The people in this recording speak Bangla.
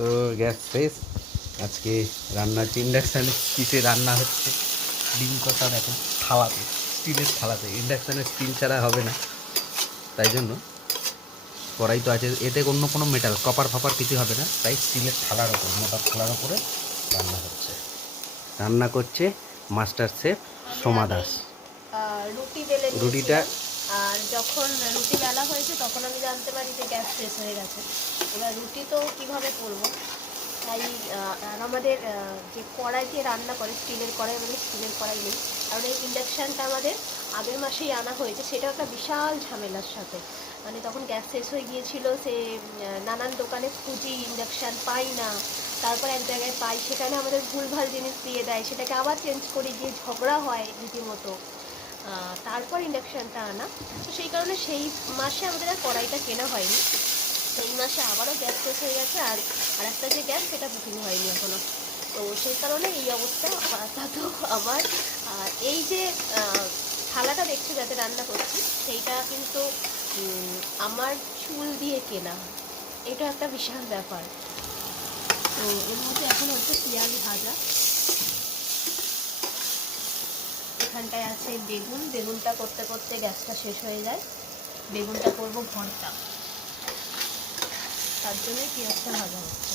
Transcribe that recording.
তো গ্যাস শেষ। আজকে রান্না হচ্ছে ইন্ডাকশানে, কিসে রান্না হচ্ছে, ডিম কষা দেখো থালাতে, স্টিলের থালাতে। ইন্ডাকশানে স্টিল ছাড়া হবে না, তাই জন্য কড়াই তো আছে, এতে অন্য কোনো মেটাল কপার ফাপার কিছু হবে না, তাই স্টিলের থালার ওপর, মোটা থালার ওপরে রান্না হচ্ছে। রান্না করছে মাস্টার শেফ সোমা দাস। রুটি বেলে রুটিটা নিয়েছিলাম, আর যখন রুটি বেলা হয়েছে তখন আমি জানতে পারি যে গ্যাস শেষ হয়ে গেছে। এবার রুটি তো কীভাবে করবো, তাই আর আমাদের যে কড়াই দিয়ে রান্না করে, স্টিলের কড়াই, আমাদের স্টিলের কড়াই নেই, কারণ এই ইন্ডাকশানটা আমাদের আগের মাসেই আনা হয়েছে। সেটাও একটা বিশাল ঝামেলার সাথে, মানে তখন গ্যাস শেষ হয়ে গিয়েছিল, সে নানান দোকানে খুঁজি, ইন্ডাকশান পাই না, তারপর এক জায়গায় পাই, সেখানে আমাদের ভুলভাল জিনিস দিয়ে দেয়, সেটাকে আবার চেঞ্জ করে গিয়ে ঝগড়া হয় রীতিমতো। তারপর ইন্ডাকশানটা আনা, তো সেই কারণে সেই মাসে আমাদের আর কড়াইটা কেনা হয়নি। এই মাসে আবারও গ্যাস শেষ হয়ে গেছে, আর একটা যে গ্যাস সেটা বুকিং হয়নি এখনও। তো সেই কারণে এই অবস্থা। তাতেও আমার এই যে থালাটা দেখছি যাতে রান্না করছি, সেইটা কিন্তু আমার চুল দিয়ে কেনা, এটা একটা বিশাল ব্যাপার। তো এর মধ্যে এখন হচ্ছে পেঁয়াজ ভাজা, এখানটায় আছে বেগুন, বেগুনটা করতে করতে গ্যাসটা শেষ হয়ে যায়। বেগুনটা করব ভর্তা, তার জন্যই পেঁয়াজটা ভাজা হচ্ছে।